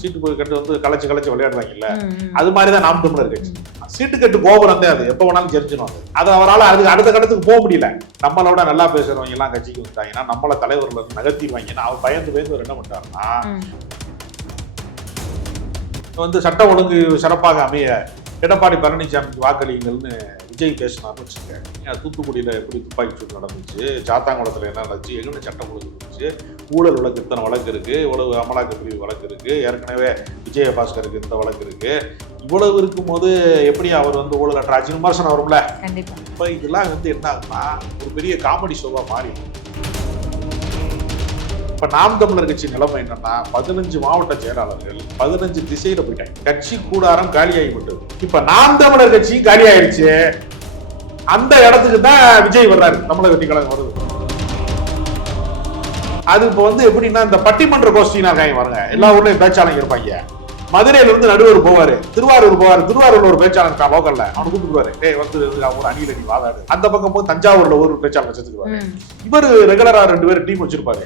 சீட்டு கட்டு வந்து கலைச்சு விளையாடுவாங்கல்ல, அது மாதிரிதான் நாம் தமிழர் கட்சி. சீட்டு கட்டு கோபுரம் தான் அது, எப்ப வேணாலும் தெரிஞ்சிடும். அது அவரால் அதுக்கு அடுத்த கட்டத்துக்கு போக முடியல. நம்மளோட நல்லா பேசுறவங்க எல்லாம் கட்சிக்கு வந்துட்டாங்கன்னா நம்மள தலைவர்ல நகர்த்திடுவாங்கன்னா அவர் பயந்து என்ன பண்றாருன்னா, வந்து சட்ட ஒழுங்கு சிறப்பாக அமைய எடப்பாடி பழனிசாமிக்கு வாக்களிங்கள்னு விஜய் பேசினார்னு வச்சுக்கோங்க. தூத்துக்குடியில எப்படி துப்பாக்கி சூடு நடந்துச்சு, சாத்தாங்குளத்துல என்ன நடந்துச்சு, எங்கே சட்டம் ஒழுங்கு இருந்துச்சு, ஊழல் வழக்கு இத்தனை வழக்கு இருக்கு, இவ்வளவு அமலாக்க பிரிவு வழக்கு இருக்கு, ஏற்கனவே விஜயபாஸ்கருக்கு இந்த வழக்கு இருக்கு, இவ்வளவு இருக்கும்போது எப்படி அவர் வந்து ஊழல் அற்ற விமர்சனம் வரும்ல. இப்ப இதெல்லாம் வந்து என்ன ஆகுதுன்னா ஒரு பெரிய காமெடி ஷோவா மாறி. இப்ப நாம் தமிழர் கட்சி நிலைமை என்னன்னா 15 மாவட்ட செயலாளர்கள் 15 திசையில போயிட்டாங்க. கட்சி கூடாரம் காலியாகி விட்டது. இப்ப நாம் தமிழர் கட்சி காலி ஆயிடுச்சு. அந்த இடத்துக்கு தான் விஜய் வர்றாரு, தமிழக வெற்றி கழகம் வருது. அது இப்ப வந்து எப்படின்னா இந்த பட்டிமன்ற கோஷ்டினா பாருங்க, எல்லா ஊர்லயும் பேச்சாளங்க இருப்பாங்க. மதுரையில இருந்து நடுவர் போவாரு, திருவாரூர் போவாரு, திருவாரூர்ல ஒரு பேச்சாளர் லோக்கல்ல அவனு கூப்பிடுவாரு, வந்து ஒரு அணியில நீ வாதாடு. அந்த பக்கம் போய் தஞ்சாவூர்ல ஒரு பேச்சாளர் வச்சிருக்காரு. இவரு ரெகுலரா 2 பேர் டீம் வச்சிருப்பாரு.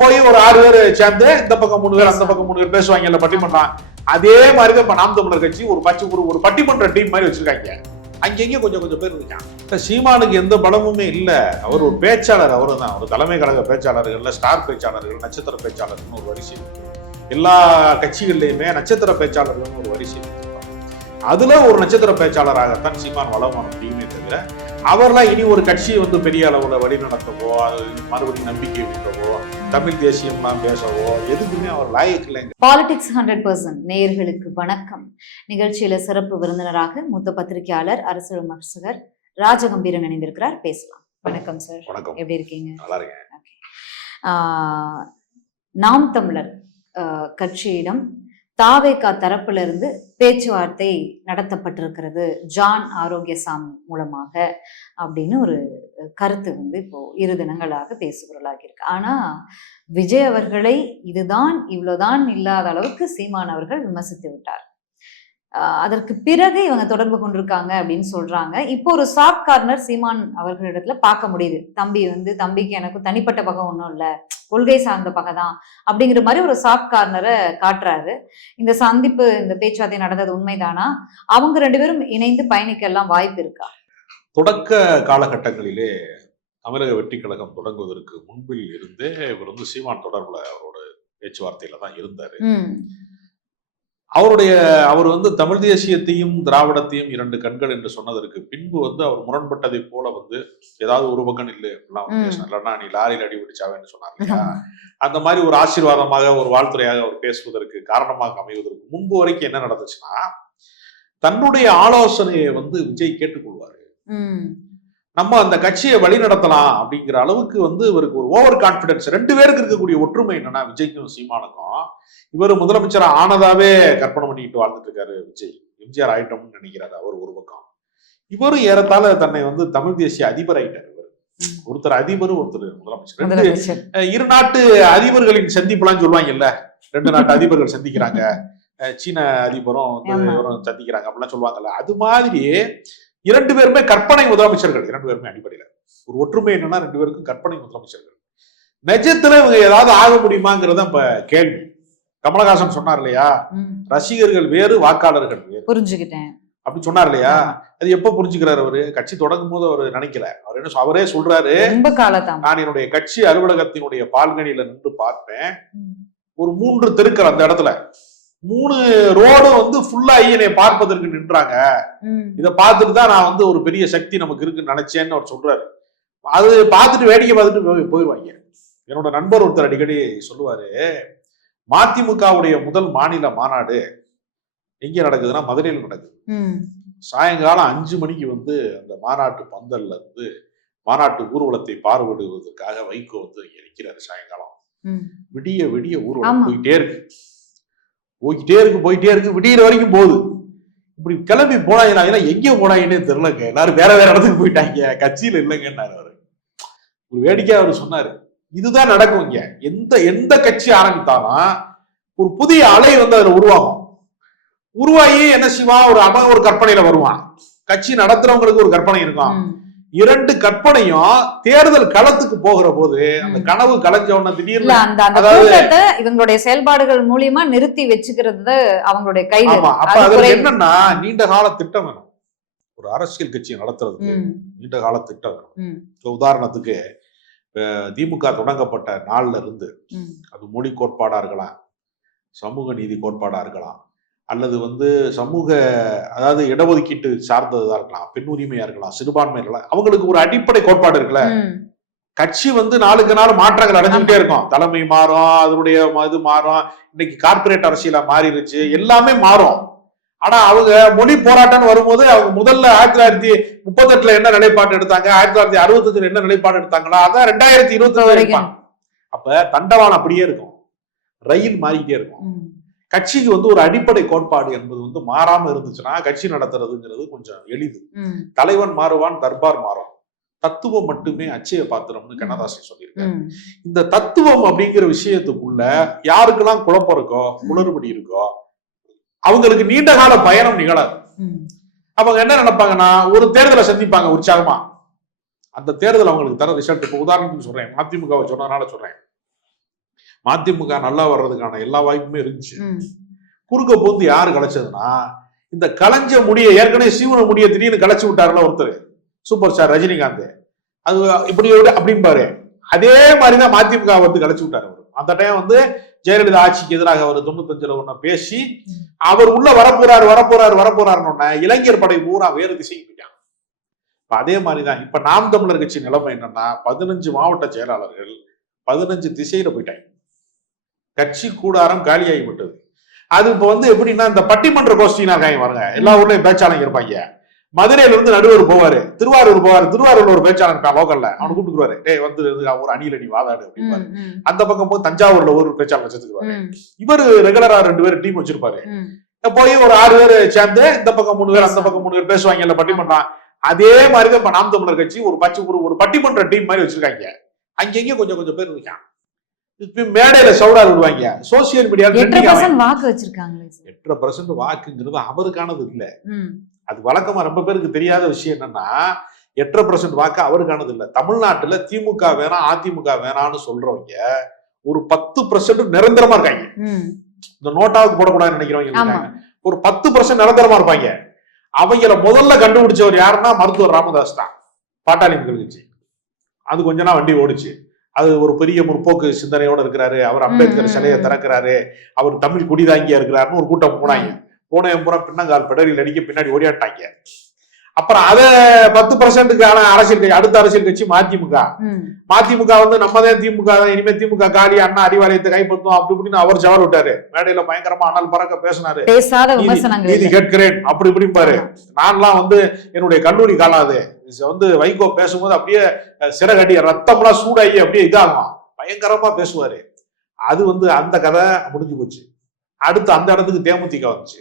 போய் ஒரு 6 பேர் சேர்ந்து இந்த பக்கம் 3 பேர் அந்த பக்கம் 3 பேர் பேசுவாங்க பட்டிமன்றம். அதே மாதிரிதான் இப்ப நாம் தமிழர் கட்சி ஒரு பட்டிமன்ற டீம் மாதிரி வச்சிருக்காங்க. அங்கங்க கொஞ்சம் பேர் இருக்காங்க. சீமானுக்கு எந்த பலமுமே இல்ல. அவர் ஒரு பேச்சாளர், அவரு தான் ஒரு தலைமை கழக பேச்சாளர்கள், ஸ்டார் பேச்சாளர்கள், நட்சத்திர பேச்சாளர்கள் ஒரு வரிசை. எல்லா கட்சிகள்லயுமே நட்சத்திர பேச்சாளர்கள் ஒரு வரிசை. அதுல ஒரு நட்சத்திர பேச்சாளராகத்தான் சீமான் வளமான டீமே தவிர அவர்லாம் இனி ஒரு கட்சியை வந்து பெரிய அளவுல வழி நடத்தவோ, மறுபடியும் நம்பிக்கை விட்டவோ, தமிழ் தேசியம்லாம் பேசவோ எதுக்குமே அவர் லாயக்கு இல்லைங்க. பாலிடிக்ஸ் 100% நேயர்களுக்கு வணக்கம். நிகழ்ச்சியில சிறப்பு விருந்தினராக மூத்த பத்திரிகையாளர், அரசியல் விமர்சகர் ராஜகம்பீரன் இணைந்திருக்கிறார். பேசலாம். வணக்கம் சார். வணக்கம். எப்படி இருக்கீங்க? நல்லா இருக்கேன். நாம் தமிழர் கட்சியிடம் தாவேகா தரப்புல இருந்து பேச்சுவார்த்தை நடத்தப்பட்டிருக்கிறது ஜான் ஆரோக்கியசாமி மூலமாக அப்படின்னு ஒரு கருத்து வந்து இப்போ 2 தினங்களாக பேசுபொருளாகி இருக்கு. ஆனா விஜய் அவர்களை இதுதான் இவ்வளவுதான் இல்லாத அளவுக்கு சீமான் அவர்கள் விமர்சித்து விட்டார். அதற்கு பிறகு இவங்க தொடர்பு கொண்டிருக்காங்க அப்படின்னு சொல்றாங்க. இப்போ ஒரு சாஃப்ட் கார்னர் சீமான் அவர்களிடத்துல பார்க்க முடியுது. தம்பிக்கு எனக்கு தனிப்பட்ட பகை ஒன்றும் இல்லை, கொள்கை சார்ந்த பகை தான் அப்படிங்கிற மாதிரி ஒரு சாஃப்ட் கார்னரை காட்டுறாரு. இந்த சந்திப்பு, இந்த பேச்சுவார்த்தை நடந்தது உண்மைதானா? அவங்க 2 பேரும் இணைந்து பயணிக்க எல்லாம் வாய்ப்பு இருக்கா? தொடக்க காலகட்டங்களிலே தமிழக வெற்றி கழகம் தொடங்குவதற்கு முன்பில் இருந்தே இவர் வந்து சீமான் தொடர்புல அவரோட பேச்சுவார்த்தையில தான் இருந்தாரு. அவர் வந்து தமிழ் தேசியத்தையும் திராவிடத்தையும் 2 கண்கள் என்று சொன்னதற்கு பின்பு வந்து அவர் முரண்பட்டதை போல வந்து ஏதாவது ஒரு பக்கம் இல்லை இல்லைன்னா நீ லாரியில் அடிபிடிச்சாவேன்னு சொன்னாங்க. அந்த மாதிரி ஒரு ஆசீர்வாதமாக ஒரு வாழ்த்துறையாக அவர் பேசுவதற்கு காரணமாக அமைவதற்கு முன்பு வரைக்கும் என்ன நடந்துச்சுன்னா, தன்னுடைய ஆலோசனையை வந்து விஜய் கேட்டுக்கொள்வாரு. நம்ம அந்த கட்சியை வழி நடத்தலாம் அப்படிங்கிற அளவுக்கு வந்து இவருக்கு ஒரு ஓவர் கான்பிடன்ஸ். 2 பேருக்கு இருக்கக்கூடிய ஒற்றுமை என்னன்னா, விஜய்க்கும் சீமானுக்கும், இவர் முதலமைச்சர் ஆனதாவே கற்பனை பண்ணிட்டு வாழ்ந்துட்டு இருக்காரு விஜய். எம்ஜிஆர் ஆயிட்டோம்னு நினைக்கிறாரு அவர் ஒரு பக்கம். இவரும் ஏறத்தாழ தன்னை வந்து தமிழ் தேசிய அதிபர் ஆயிட்டார். இவர் ஒருத்தர் அதிபர், ஒருத்தர் முதலமைச்சர். 2 நாட்டு அதிபர்களின் சந்திப்புலாம் சொல்லுவாங்கல்ல, 2 நாட்டு அதிபர்கள் சந்திக்கிறாங்க, சீன அதிபரும் இவரும் சந்திக்கிறாங்க அப்படிலாம் சொல்லுவாங்கல்ல. அது மாதிரி 2 பேருமே கற்பனை முதலமைச்சர்கள். 2 பேருமே அடிப்படையில ஒரு ஒற்றுமை என்னன்னா 2 பேருக்கும் கற்பனை முதலமைச்சர்கள். நிஜத்துல இவங்க ஏதாவது ஆக முடியுமாங்கிறத இப்ப கேள்வி. கமலஹாசன் சொன்னார் இல்லையா, ரசிகர்கள் வேறு வாக்காளர்கள் வேறு, புரிஞ்சுக்கிட்டேன் அப்படி சொன்னார் இல்லையா. அது எப்ப புரிஞ்சுக்கிறாரு அவரு? கட்சி தொடங்கும் போது அவர் நினைக்கல. அவர் என்ன அவரே சொல்றாரு, நான் என்னுடைய கட்சி அலுவலகத்தினுடைய பால்கனியில நின்று பார்ப்பேன், ஒரு 3 தெருக்கள் அந்த இடத்துல 3 ரோடு வந்து ஃபுல்லாகி என்னை பார்ப்பதற்கு நின்றாங்க. இதை பார்த்துட்டு தான் நான் வந்து ஒரு பெரிய சக்தி நமக்கு இருக்குன்னு நினைச்சேன்னு அவர் சொல்றாரு. அது பார்த்துட்டு வேடிக்கை பார்த்துட்டு போயிடுவாங்க. என்னோட நண்பர் ஒருத்தர் அடிக்கடி சொல்லுவாரு, மதிமுகவுடைய முதல் மாநில மாநாடு எங்க நடக்குதுன்னா மதுரையில் நடக்குது. சாயங்காலம் 5 மணிக்கு வந்து அந்த மாநாட்டு பந்தல்ல இருந்து மாநாட்டு ஊர்வலத்தை பார்வையிடுவதற்காக வைகோ வந்து இங்க நிற்கிறாரு. சாயங்காலம் விடிய விடிய ஊர்வலம் போயிட்டே இருக்கு, விடியிற வரைக்கும் போகுது. இப்படி கிளம்பி போனாங்க, எங்க போனாங்கன்னே தெரியலங்க, எல்லாரும் வேற இடத்துக்கு போயிட்டாங்க, கட்சியில இல்லைங்கன்னாரு அவரு. ஒரு வேடிக்கையா அவர் சொன்னாரு, இதுதான் நடக்கும் இங்க. எந்த கட்சி ஆரம்பித்தாலும் ஒரு புதிய அலை வந்து அதுல உருவாகி என்ன செய்வான், ஒரு கற்பனையில வருவான். கட்சி நடத்துறவங்களுக்கு ஒரு கற்பனை இருக்கும், இரண்டு கற்பனையும் தேர்தல் களத்துக்கு போகிற போது அந்த கனவு கலைஞ்ச உடனே இல்ல திடீர்னு அந்த கூட்டத்தை இவங்களுடைய செயல்பாடுகள் மூலியமா நிறுத்தி வச்சுக்கிறது அவங்களுடைய கையில. ஆமா, அப்ப அதுல என்னன்னா நீண்ட கால திட்டம் வேணும். ஒரு அரசியல் கட்சியை நடத்துறதுக்கு நீண்ட கால திட்டம் வேணும். உதாரணத்துக்கு திமுக தொடங்கப்பட்ட நாள்ல இருந்து அது மொழி கோட்பாடா இருக்கலாம், சமூக நீதி கோட்பாடா இருக்கலாம், அல்லது சமூக அதாவது இடஒதுக்கீட்டு சார்ந்ததா இருக்கலாம், பெண் உரிமையா இருக்கலாம், சிறுபான்மை இருக்கலாம், அவங்களுக்கு ஒரு அடிப்படை கோட்பாடு இருக்குல்ல. கட்சி நாளுக்கு நாள் மாற்றங்கள் அடைஞ்சுக்கிட்டே இருக்கும். தலைமை மாறும், அதனுடைய இது மாறும். இன்னைக்கு கார்பரேட் அரசியலா மாறிடுச்சு, எல்லாமே மாறும். ஆனா அவங்க மொழி போராட்டம்னு வரும்போது அவங்க முதல்ல 1938 என்ன நிலைப்பாடு எடுத்தாங்க, 1965 என்ன நிலைப்பாடு எடுத்தாங்களா, அதான் 2024 வரைக்கும். அப்ப தண்டவாளம் அப்படியே இருக்கும், ரயில் மாறிக்கிட்டே இருக்கும். கட்சிக்கு ஒரு அடிப்படை கோட்பாடு என்பது மாறாம இருந்துச்சுன்னா கட்சி நடத்துறதுங்கிறது கொஞ்சம் எளிது. தலைவன் மாறுவான், தர்பார் மாறும், தத்துவம் மட்டுமே அச்சய பாத்திரம்னு கண்ணதாசன் சொல்லியிருக்காரு. இந்த தத்துவம் அப்படிங்கிற விஷயத்துக்குள்ள யாருக்கெல்லாம் குழப்பம் இருக்கோ, குளறுபடி இருக்கோ, அவங்களுக்கு நீண்ட கால பயணம் நிகழாது. அவங்க என்ன நினைப்பாங்கன்னா, ஒரு தேர்தலை சந்திப்பாங்க உற்சாகமா, அந்த தேர்தல் அவங்களுக்கு தர ரிசல்ட். இப்ப உதாரணத்துக்கு சொல்றேன், மதிமுகவை சொன்னதுனால சொல்றேன். மதிமுக நல்லா வர்றதுக்கான எல்லா வாய்ப்புமே இருந்துச்சு. குறுக்க போந்து யாரு கலைச்சதுன்னா, இந்த கலைஞ்ச முடிய ஏற்கனவே சீவன முடிய திடீர்னு கலைச்சு விட்டாருல ஒருத்தர், சூப்பர் ஸ்டார் ரஜினிகாந்த். அது இப்படி அப்படின்பாரு. அதே மாதிரிதான் மதிமுக கலைச்சு விட்டாரு அவரு. அந்த டைம் ஜெயலலிதா ஆட்சிக்கு எதிராக அவர் 95ல ஒண்ணு பேசி அவர் உள்ள வரப்போறாருன்னு இளைஞர் படை பூரா வேறு திசைக்கு போயிட்டாங்க. அதே மாதிரிதான் இப்ப நாம் தமிழர் கட்சி நிலைமை என்னன்னா, 15 மாவட்ட செயலாளர்கள் 15 திசையில போயிட்டாங்க. கட்சி கூடாரம் காலியாகி விட்டது. அது இப்ப எப்படின்னா, இந்த பட்டிமன்ற கோஷ்டினா இருக்காங்க பாருங்க, எல்லா ஊர்லயும் பேச்சாளங்க இருப்பாங்க. மதுரையில இருந்து நடுவர் போவாரு, திருவாரூர் போவாரு, திருவாரூர்ல ஒரு பேச்சாளர் இருக்கான் லோக்கல்ல, அவனு கூப்பிட்டுக்குவாரு, டேய் ஒரு அணியில நீ வாதாடு அப்படின்பாரு. அந்த பக்கம் போய் தஞ்சாவூர்ல ஒரு பேச்சாளர் வச்சிருக்காரு. இவரு ரெகுலரா 2 பேர் டீம் வச்சிருப்பாரு. போய் ஒரு 6 பேர் சேர்ந்து இந்த பக்கம் 3 பேர் அந்த பக்கம் 3 பேர் பேசுவாங்க பட்டிமன்றம். அதே மாதிரிதான் இப்ப நாம் தமிழர் கட்சி ஒரு பட்டிமன்ற டீம் மாதிரி வச்சிருக்காங்க. அங்கங்க கொஞ்சம் பேர் இருக்காங்க. மேடையில சவுடா விடுவாங்க. சோசியல் மீடியா 8% வாக்கு வச்சிருக்காங்க. 8% வாக்குங்கிறது அவருக்கானது இல்ல. அது வழக்கமா ரொம்ப பேருக்கு தெரியாத விஷயம் என்னன்னா, 8% வாக்கு அவருக்கானது இல்ல. தமிழ்நாட்டுல திமுக வேணாம் அதிமுக வேணாம்னு சொல்றவங்க ஒரு 10% நிரந்தரமா இருக்காங்க. இந்த நோட்டாவுக்கு போடக்கூடாதுன்னு நினைக்கிறவங்க ஒரு 10% நிரந்தரமா இருப்பாங்க. அவங்கள முதல்ல கண்டுபிடிச்சவர் யாருன்னா மருத்துவர் ராமதாஸ் தான். பாட்டாளி மக்கள் கட்சி அது கொஞ்ச நாள் வண்டி ஓடிச்சு. அது ஒரு பெரிய முற்போக்கு சிந்தனையோட இருக்கிறாரு, அவர் அம்பேத்கர் சிலையை திறக்கிறாரு, அவர் தமிழ் குடிதாங்கியா இருக்கிறாருன்னு ஒரு கூட்டம் போனாங்க. போனவன் பூரா பின்னங்கால் பெடரில் அடிக்க பின்னாடி ஓடியாட்டாங்க. அப்புறம் அத 10%க்கான அரசியல் கட்சி, அடுத்த அரசியல் கட்சி மதிமுக. மதிமுக நம்மதான் திமுக தான், இனிமே திமுக காலி, அண்ணா அறிவாலயத்தை கைப்பற்றும் அப்படி இப்படின்னு அவர் சவால் விட்டாரு. மேடையில பயங்கரமா அனல் பறக்க பேசினாரு, நீதி கேட்கிறேன் அப்படி இப்படிப்பாரு. நான்லாம் என்னுடைய கல்லூரி காலம் அது வைகோ பேசும்போது அப்படியே சிறகடி ரத்தம்லாம் சூடாகி அப்படியே இதாகும், பயங்கரமா பேசுவாரு. அது அந்த கதை முடிஞ்சு போச்சு. அடுத்து அந்த இடத்துக்கு தேமுதிக வந்துச்சு.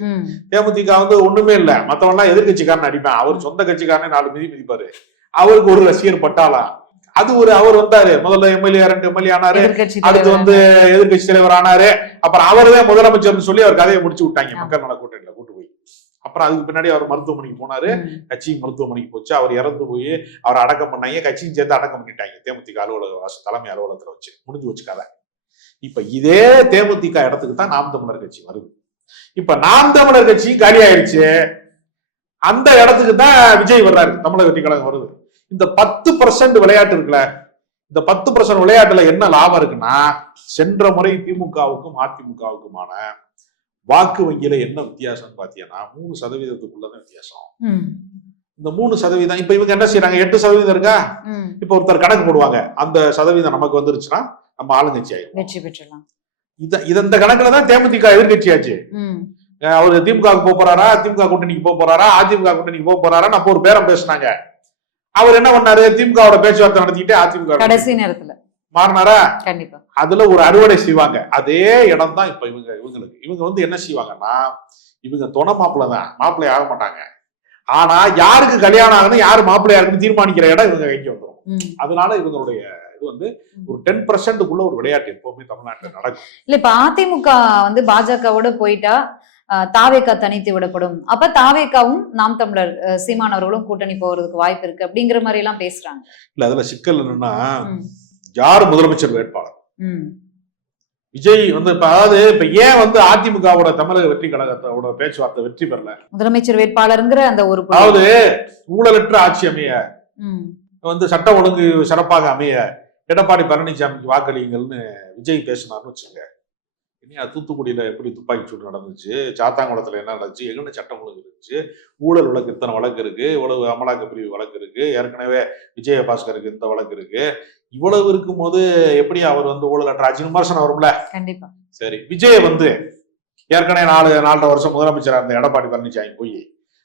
தேமுதிக ஒண்ணுமே இல்ல, மத்தவன்லாம் எதிர்கட்சிக்காரன் அடிப்பேன், அவர் சொந்த கட்சிக்காரனே 4 மிதிப்பாரு. அவருக்கு ஒரு ரசிகர் பட்டாளா. அது அவர் வந்தாரு, முதல்ல எம்எல்ஏ 2 எம்எல்ஏ ஆனாரு, அடுத்து எதிர்கட்சி தலைவர் ஆனாரு. அப்புறம் அவர்தான் முதலமைச்சர்னு சொல்லி அவர் கதையை முடிச்சு விட்டாங்க மக்கள் நல கூட்டணியில கூட்டு போய். அப்புறம் அதுக்கு பின்னாடி அவர் மருத்துவமனைக்கு போனாரு, கட்சியும் மருத்துவமனைக்கு போச்சு. அவர் இறந்து போய் அவர் அடக்கம் பண்ணாங்க, கட்சியும் சேர்த்து அடக்கம் பண்ணிட்டாங்க தேமுதிக அலுவலக தலைமை அலுவலகத்துல வச்சு. முடிஞ்சு வச்சு கதை. இப்ப இதே தேமுதிக இடத்துக்கு தான் நாம் தமிழர் கட்சி வருது. இப்ப நாம் தமிழர் கட்சி காலி ஆயிடுச்சு, அந்த இடத்துக்கு தான் விஜய் வர்றாரு, தமிழக வெற்றி கழகம் வருது. இந்த 10% விளையாட்டு இருக்குல்ல, இந்த 10% விளையாட்டுல என்ன லாபம் இருக்குன்னா, சென்ற முறை திமுகவுக்கும் அதிமுகவுக்குமான வாக்கு வங்கியில என்ன வித்தியாசம் பாத்தீங்கன்னா 3%க்குள்ளதான் வித்தியாசம். இந்த 3% இப்ப இவங்க என்ன செய்யறாங்க, 8% இருக்கா, இப்ப ஒருத்தர் கணக்கு போடுவாங்க, அந்த சதவீதம் நமக்கு வந்துருச்சுன்னா நம்ம ஆளுங்கட்சி ஆயிடும், வெற்றி பெற்றலாம். இந்த கணக்குலதான் தேமுதிக எதிர்கட்சி ஆச்சு. அவரு திமுகவுக்கு போறாரா, திமுக கூட்டணிக்கு போறாரா, அதிமுக கூட்டணிக்கு போறாரா, அப்போ ஒரு பேரம் பேசினாங்க. அவர் என்ன பண்ணாரு, திமுகவோட பேச்சுவார்த்தை நடத்திட்டு அதிமுக கடைசி நேரத்துல மாறினாரா. கண்டிப்பா அதுல ஒரு அறுவடை செய்வாங்க. அதே இடம் தான் இப்ப இவங்களுக்கு. இவங்க என்ன செய்வாங்கன்னா, இவங்க துணை மாப்பிள்ளை தான், மாப்பிள்ளை ஆக மாட்டாங்க. ஆனா யாருக்கு கல்யாணம் ஆகணும், யாரு மாப்பிள்ளையா இருக்குன்னு தீர்மானிக்கிற இடம் இவங்க கைக்கு வந்துடும். அதனால இவங்களுடைய இது ஒரு 10%க்குள்ள ஒரு விளையாட்டு எப்பவுமே தமிழ்நாட்டில் நடக்கும். இல்ல இப்ப அதிமுக பாஜகவோட போயிட்டா தாவேகா தனித்து விடப்படும், அப்ப தாவேகாவும் நாம் தமிழர் சீமான் அவர்களும் கூட்டணி போறதுக்கு வாய்ப்பு இருக்கு அப்படிங்கிற மாதிரி எல்லாம் பேசுறாங்க. இல்ல அதுல சிக்கல் என்னன்னா, யார் முதலமைச்சர் வேட்பாளர்? விஜய் வந்து அதாவது இப்ப ஏன் வந்து அதிமுகவோட தமிழக வெற்றி கழகத்தோட பேச்சுவார்த்தை வெற்றி பெறல? முதலமைச்சர் வேட்பாளருங்கிற அந்த ஒரு அதாவது ஊழலற்ற ஆட்சி அமைய, வந்து சட்ட ஒழுங்கு சிறப்பாக அமைய எடப்பாடி பழனிசாமிக்கு வாக்களிங்கள்னு விஜய் பேசினார்னு வச்சுங்க. இனி தூத்துக்குடியில எப்படி துப்பாக்கி சூடு நடந்துச்சு, சாத்தாங்குளத்துல என்ன நடந்துச்சு, எங்கன்னு சட்டம் ஒழுங்கு இருந்துச்சு, ஊழல் வழக்கு இத்தனை வழக்கு இருக்கு, இவ்வளவு அமலாக்க பிரிவு வழக்கு இருக்கு, ஏற்கனவே விஜயபாஸ்கருக்கு இந்த வழக்கு இருக்கு, இவ்வளவு இருக்கும் போது எப்படி அவர் வந்து ஊழலற்ற ஆட்சி விமர்சனம் வரும்ல? கண்டிப்பா. சரி, விஜய் வந்து ஏற்கனவே 4.5 வருஷம் முதலமைச்சராக இருந்த எடப்பாடி பழனிசாமி போய்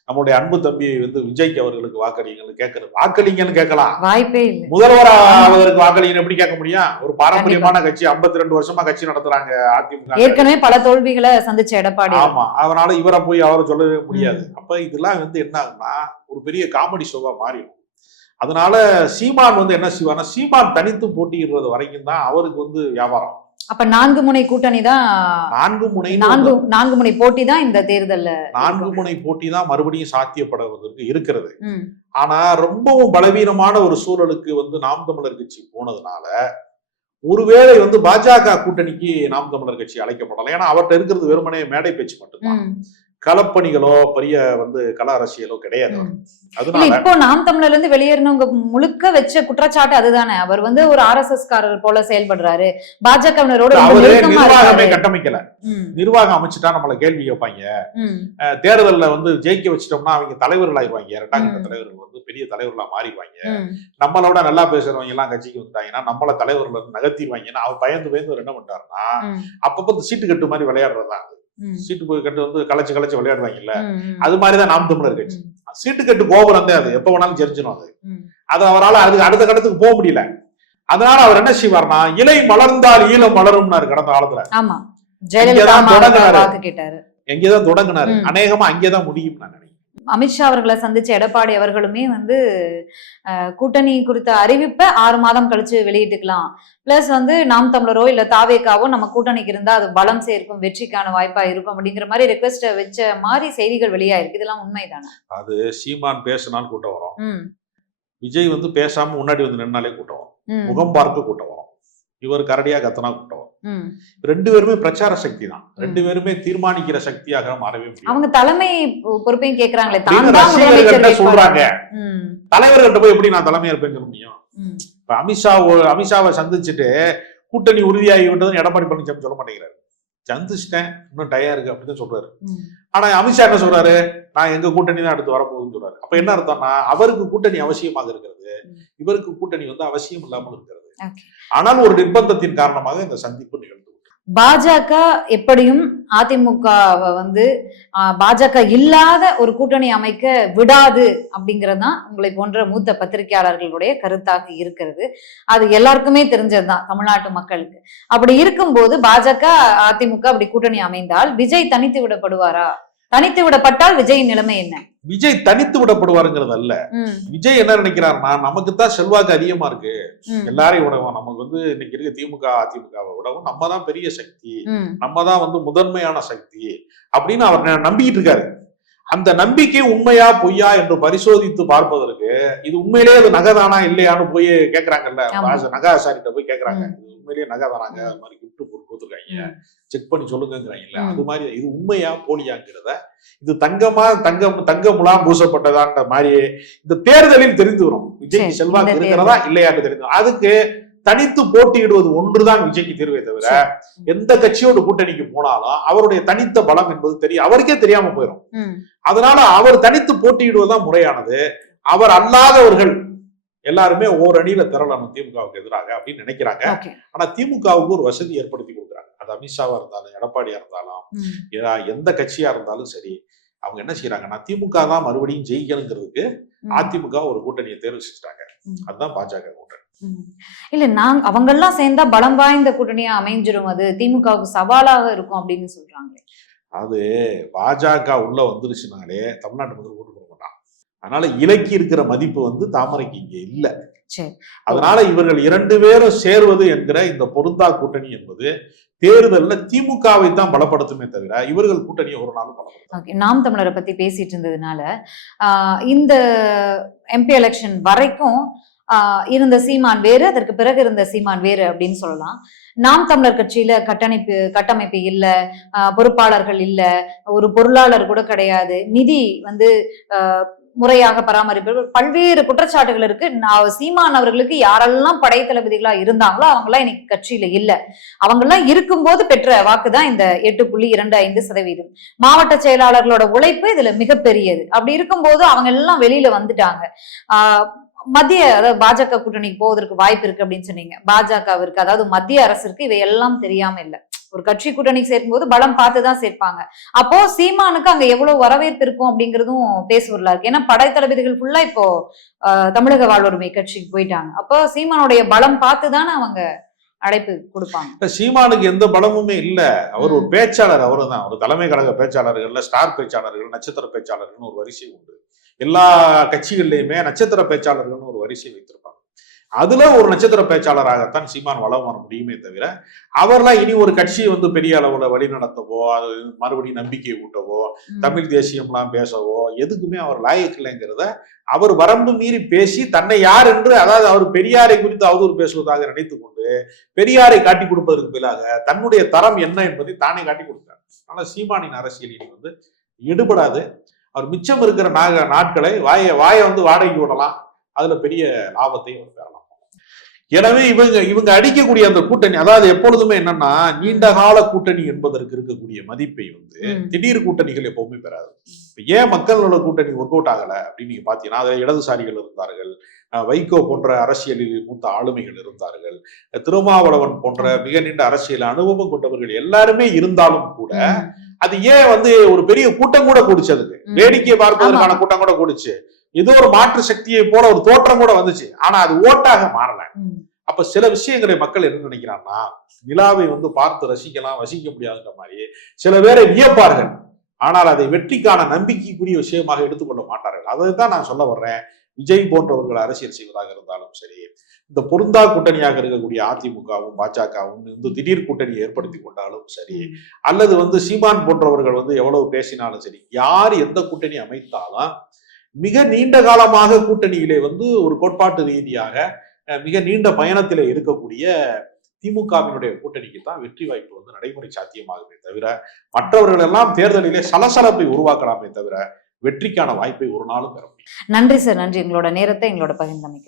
நம்முடைய அன்பு தம்பி வந்து விஜய்க்கு அவர்களுக்கு வாக்களிங்கன்னு கேட்கறது, வாக்களிங்கன்னு கேட்கலாம், வாய்ப்பே இல்லை. முதல்வராவதற்கு வாக்களிங்கன்னு எப்படி கேட்க முடியும்? ஒரு பாரம்பரியமான கட்சி, 52 வருஷமா கட்சி நடத்துறாங்க அதிமுக, ஏற்கனவே பல தோல்விகளை சந்திச்ச எடப்பாடி. ஆமா, அதனால இவரை போய் அவரை சொல்லவே முடியாது. அப்ப இதெல்லாம் வந்து என்ன ஆகுனா ஒரு பெரிய காமெடி ஷோவா மாறிடும். அதனால சீமான் வந்து என்ன செய்வார்னா, சீமான் தனித்து போட்டியிடுறது வரைக்கும் தான் அவருக்கு வந்து வியாபாரம். அப்ப 4 முனை கூட்டணி தான், 4 முனை போட்டி தான் இந்த தேர்தல்ல, 4 முனை போட்டி தான் மறுபடியும் சாத்தியப்படுவதற்கு இருக்கிறது. ஆனா ரொம்பவும் பலவீனமான ஒரு சூழலுக்கு வந்து நாம் தமிழர் கட்சி போனதுனால ஒருவேளை வந்து பாஜக கூட்டணிக்கு நாம் தமிழர் கட்சி அழைக்கப்படலாம். ஏன்னா அவர்கிட்ட இருக்கிறது வெறுமனே மேடை பேச்சு மட்டும்தான், களப்பணிகளோ பெரிய வந்து கள அரசியலோ கிடையாது. அதனால இப்போ நாம் தமிழர்ல இருந்து வெளியேறினவங்க முழுக்க வச்ச குற்றச்சாட்டு அதுதானே, அவர் வந்து ஒரு RSS காரர் போல செயல்படுறாரு, பாஜகவினரோட நிர்வாகமே கட்டமைக்கல, நிர்வாகம் அமைச்சுட்டா நம்மள கேள்வி கேட்பாங்க, தேர்தல்ல வந்து ஜெயிக்க வச்சிட்டோம்னா அவங்க தலைவர்கள் ஆயிடுவாங்க, 2ஆம் கட்ட தலைவர்கள் வந்து பெரிய தலைவர்களா மாறிடுவாங்க, நம்மளோட நல்லா பேசுறவங்க எல்லாம் கட்சிக்கு வந்துட்டாங்கன்னா நம்மள தலைவர்கள் வந்து நகர்த்திடுவாங்கன்னா அவர் பயந்து என்ன பண்றாருன்னா அப்பப்ப சீட்டு கட்டு மாதிரி விளையாடுறதுதான், சீட்டு போய் கட்டு வந்து கலைச்சு விளையாடுவாங்கல்ல, அது மாதிரிதான் நாம் தமிழர் கட்சி. சீட்டு கட்டு கோபுரம் தான், அது எப்ப வேணாலும் தெரிஞ்சிடும், அது அவரால் அதுக்கு அடுத்த கட்டத்துக்கு போக முடியல. அதனால அவர் என்ன செய்வார்னா, இலை மலர்ந்தால் ஈழம் மலரும்னாரு கடந்த காலத்துல. ஆமா, எங்கேதான் தொடங்கினாரு, அநேகமா அங்கேதான் முடியும் நான் நினைக்கிறேன். அமித்ஷா அவர்களை சந்திச்ச எடப்பாடி அவர்களுமே வந்து கூட்டணி குறித்த அறிவிப்பை 6 மாதம் கழிச்சு வெளியிட்டுக்கலாம், பிளஸ் வந்து நாம் தமிழரோ இல்ல தாவேகாவோ நம்ம கூட்டணிக்கு இருந்தா அது பலம் சேர்க்கும், வெற்றிக்கான வாய்ப்பா இருக்கும் அப்படிங்கிற மாதிரி ரெக்வெஸ்ட் வச்ச மாதிரி செய்திகள் வெளியாயிருக்கு. இதெல்லாம் உண்மைதானே? அது சீமான் பேசினால் கூட்டம் வரும், விஜய் வந்து பேசாம முன்னாடி வந்து நின்னாலே கூட்டம் வரும், முகம் பார்க்க கூட்டம் வரும், இவர் கரடியா கத்தனா கூட்டம் வரும். 2 பேருமே பிரச்சார சக்தி தான், 2 பேருமே தீர்மானிக்கிற சக்தியாக மாறவே முடியும். அவங்க தலைமை பொறுப்பையும் கேக்குறாங்களே, சொல்றாங்க தலைவர்கிட்ட போய் எப்படி நான் தலைமையா இருப்பேன்னு சொல்ல முடியும்? இப்ப அமித்ஷாவை சந்திச்சுட்டு கூட்டணி உறுதியாகி விட்டதுன்னு எடப்பாடி பழனிசாமி சொல்ல மாட்டேங்கிறாரு, சந்திச்சிட்டேன் இன்னும் டயம் இருக்கு அப்படின்னு சொல்றாரு. ஆனா அமித்ஷா என்ன சொல்றாரு, நான் எங்க கூட்டணி தான் அடுத்து வரப்போகுதுன்னு சொல்றாரு. அப்ப என்ன அர்த்தம்னா அவருக்கு கூட்டணி அவசியமாக இருக்கிறது, இவருக்கு கூட்டணி வந்து அவசியம் இல்லாமல் இருக்கிறது. ஆனால் ஒரு நிர்பந்தத்தின் காரணமாக இந்த சந்திப்பு நிகழ்ந்து, பாஜக எப்படியும் அதிமுக வந்து பாஜக இல்லாத ஒரு கூட்டணி அமைக்க விடாது அப்படிங்கறதுதான் உங்களை போன்ற மூத்த பத்திரிகையாளர்களுடைய கருத்தாக இருக்கிறது. அது எல்லாருக்குமே தெரிஞ்சதுதான் தமிழ்நாட்டு மக்களுக்கு. அப்படி இருக்கும்போது பாஜக அதிமுக அப்படி கூட்டணி அமைந்தால் விஜய் தனித்து விடப்படுவாரா? தனித்து விடப்பட்டால் விஜயின் நிலைமை என்ன? விஜய் தனித்து விடப்படுவாருங்கிறது அல்ல, விஜய் என்ன நினைக்கிறாருன்னா நமக்குத்தான் செல்வாக்கு அதிகமா இருக்கு, எல்லாரையும் விடவும் நமக்கு வந்து இன்னைக்கு இருக்க திமுக அதிமுகவை விடவும் நம்ம தான் பெரிய சக்தி, நம்ம தான் வந்து முதன்மையான சக்தி அப்படின்னு அவர் நம்பிக்கிட்டு இருக்காரு. அந்த நம்பிக்கை உண்மையா பொய்யா என்று பரிசோதித்து பார்ப்பதற்கு இது உண்மையிலேயே அது நகைதானா இல்லையான்னு போய் கேட்கறாங்கல்ல, நகாசாரிட்ட போய் கேட்கறாங்க, உண்மையிலேயே நகைதானாங்க, அது மாதிரி கிஃப்ட் கொடுத்துருக்காங்க, செக் பண்ணி சொல்லுங்கிறாங்கல்ல, அது மாதிரி இது உண்மையா போலியாங்கிறத, இது தங்க முலாம் பூசப்பட்டதான்ற மாதிரி இந்த தேர்தலில் தெரிந்து வரும், விஜய்க்கு செல்வாக்கு இருக்கிறதா இல்லையான்னு தெரிந்து. அதுக்கு தனித்து போட்டியிடுவது ஒன்றுதான் விஜய்க்கு தீர்வே தவிர எந்த கட்சியோட கூட்டணிக்கு போனாலும் அவருடைய தனித்த பலம் என்பது தெரியும், அவருக்கே தெரியாம போயிடும். அதனால அவர் தனித்து போட்டியிடுவதுதான் முறையானது. அவர் அல்லாதவர்கள் எல்லாருமே ஓரணியில திரளணும் திமுகவுக்கு எதிராக அப்படின்னு நினைக்கிறாங்க. ஆனா திமுகவுக்கு ஒரு வசதி ஏற்படுத்தி கொடுக்குறாங்க, அது அமித்ஷாவா இருந்தாலும் எடப்பாடியா இருந்தாலும் எந்த கட்சியா இருந்தாலும் சரி, அவங்க என்ன செய்யறாங்கன்னா திமுக தான் மறுபடியும் ஜெயிக்கணுங்கிறதுக்கு அதிமுக ஒரு கூட்டணியை தேர்வு செஞ்சுட்டாங்க, அதுதான் பாஜக கூட்டணி. இல்ல அவங்கெல்லாம் சேர்ந்தா பலம் வாய்ந்த கூட்டணியா அமைஞ்சிரும், அது திமுகவுக்கு சவாலாக இருக்கும் அப்படின்னு சொல்றாங்க. அது பாஜக உள்ள வந்துருச்சுனாலே தமிழ்நாட்டு மக்கள் ஓட்டு போட மாட்டான், அதனால இலைக்கு இருக்கிற மதிப்பு வந்து தாமரைக்கு இங்க இல்ல. சரி. அதனால இவர்கள் 2 பேரும் சேர்வது என்கிற இந்த பொருந்தா கூட்டணி என்பது தேர்தல்ல திமுகவை தான் பலப்படுத்துமே தவிர இவர்கள் கூட்டணியை ஒரு நாளும் பலப்படுத்தும். ஓகே, நாம் தமிழரை பத்தி பேசிட்டு இருந்ததுனால இந்த எம்பி எலெக்ஷன் வரைக்கும் இருந்த சீமான் வேறு, அதற்கு பிறகு இருந்த சீமான் வேறு அப்படின்னு சொல்லலாம். நாம் தமிழர் கட்சியில கட்டமைப்பு இல்ல, பொறுப்பாளர்கள் இல்ல, ஒரு பொருளாளர் கூட கிடையாது, நிதி வந்து முறையாக பராமரிப்பு, பல்வேறு குற்றச்சாட்டுகள் இருக்கு. சீமான் அவர்களுக்கு யாரெல்லாம் படை தளபதிகளா இருந்தாங்களோ அவங்க எல்லாம் இன்னைக்கு கட்சியில இல்ல. அவங்க எல்லாம் இருக்கும்போது பெற்ற வாக்குதான் இந்த 8.25%. மாவட்ட செயலாளர்களோட உழைப்பு இதுல மிகப்பெரியது. அப்படி இருக்கும்போது அவங்க எல்லாம் வெளியில வந்துட்டாங்க. மத்திய, அதாவது பாஜக கூட்டணிக்கு போவதற்கு வாய்ப்பு இருக்கு அப்படின்னு சொன்னீங்க. பாஜகவிற்கு, அதாவது மத்திய அரசிற்கு இவை எல்லாம் தெரியாம இல்ல. ஒரு கட்சி கூட்டணிக்கு சேர்க்கும்போது பலம் பார்த்துதான் சேர்ப்பாங்க. அப்போ சீமானுக்கு அங்க எவ்வளவு வரவேற்பு இருக்கும் அப்படிங்கிறதும் பேசுவதில்ல இருக்கு. ஏன்னா படை தளபதிகள் ஃபுல்லா இப்போ தமிழக வாழ்வுரிமை கட்சிக்கு போயிட்டாங்க. அப்போ சீமானுடைய பலம் பார்த்துதானே அவங்க அழைப்பு கொடுப்பாங்க. சீமானுக்கு எந்த பலமுமே இல்ல. அவர் ஒரு பேச்சாளர், அவரு தான் ஒரு தலைமை கழக பேச்சாளர்கள்ல ஸ்டார் பேச்சாளர்கள், நட்சத்திர பேச்சாளர்கள் ஒரு வரிசை உண்டு. எல்லா கட்சிகள்லயுமே நட்சத்திர பேச்சாளர்கள் ஒரு வரிசை வைத்திருப்பாங்க. அதுல ஒரு நட்சத்திர பேச்சாளராகத்தான் சீமான் வளம் வர முடியுமே தவிர அவர்லாம் இனி ஒரு கட்சியை வந்து பெரிய அளவுல வழி நடத்தவோ, அது மறுபடியும் நம்பிக்கை ஊட்டவோ, தமிழ் தேசியம்லாம் பேசவோ எதுக்குமே அவர் லாயக்கு இல்லைங்கிறத அவர் வரம்பு மீறி பேசி தன்னை யார் என்று, அதாவது அவர் பெரியாரை குறித்து அவதூறு பேசுவதாக நினைத்துக் கொண்டு பெரியாரை காட்டி கொடுப்பதற்கு பதிலாக தன்னுடைய தரம் என்ன என்பதை தானே காட்டி கொடுத்தார். அதனால சீமானின் அரசியல் இனி வந்து எடுபடாது. அவர் மிச்சம் இருக்கிற நாட்களை வாயை வந்து வாடகைக்கு விடலாம், அதுல பெரிய லாபத்தை அவர் பெறலாம். எனவே இவங்க அடிக்கக்கூடிய அந்த கூட்டணி, அதாவது எப்பொழுதுமே என்னன்னா நீண்ட கால கூட்டணி என்பதற்கு இருக்கக்கூடிய மதிப்பை வந்து திடீர் கூட்டணிகள் எப்பவுமே பெறாது. ஏன் மக்களோட கூட்டணி ஒர்க் அவுட் ஆகல அப்படின்னு நீங்க பாத்தீங்கன்னா, அதுல இடதுசாரிகள் இருந்தார்கள், வைகோ போன்ற அரசியலில் மூத்த ஆளுமைகள் இருந்தார்கள், திருமாவளவன் போன்ற மிக நீண்ட அரசியல் அனுபவம் கொண்டவர்கள் எல்லாருமே இருந்தாலும் கூட அது ஏன் வந்து ஒரு பெரிய கூட்டம் கூட கூடிச்சு, அதுக்கு வேடிக்கை பார்ப்பதற்கான கூட்டம் கூட கூடிச்சு, ஏதோ ஒரு மாற்று சக்தியை போல ஒரு தோற்றம் கூட வந்துச்சு. ஆனா அது ஓட்டாக மாறல. அப்ப சில விஷயங்களை மக்கள் என்ன நினைக்கிறாங்கன்னா, நிலாவை வந்து பார்த்து ரசிக்கலாம், வசிக்க முடியாதுன்ற மாதிரி சில பேரை வியப்பார்கள், ஆனால் அதை வெற்றிக்கான நம்பிக்கைக்குரிய விஷயமாக எடுத்துக்கொள்ள மாட்டார்கள். அதைத்தான் நான் சொல்ல வர்றேன். விஜய் போன்றவர்கள் அரசியல் செய்வதாக இருந்தாலும் சரி, இந்த பொருந்தா கூட்டணியாக இருக்கக்கூடிய அதிமுகவும் பாஜகவும் இந்த திடீர் கூட்டணியை ஏற்படுத்தி கொண்டாலும் சரி, அல்லது வந்து சீமான் போன்றவர்கள் வந்து எவ்வளவு பேசினாலும் சரி, யார் எந்த கூட்டணி அமைத்தாலும் மிக நீண்ட காலமாக கூட்டணியிலே வந்து ஒரு கோட்பாட்டு ரீதியாக மிக நீண்ட பயணத்திலே இருக்கக்கூடிய திமுகவினுடைய கூட்டணிக்கு தான் வெற்றி வாய்ப்பு வந்து நடைமுறை சாத்தியமாகுமே தவிர மற்றவர்கள் எல்லாம் தேர்தலிலே சலசலப்பை உருவாக்கலாமே தவிர வெற்றிக்கான வாய்ப்பை ஒரு நாளும் பெற முடியும். நன்றி சார், நன்றி. எங்களோட நேரத்தை எங்களோட பகிர்ந்தமைக்கு.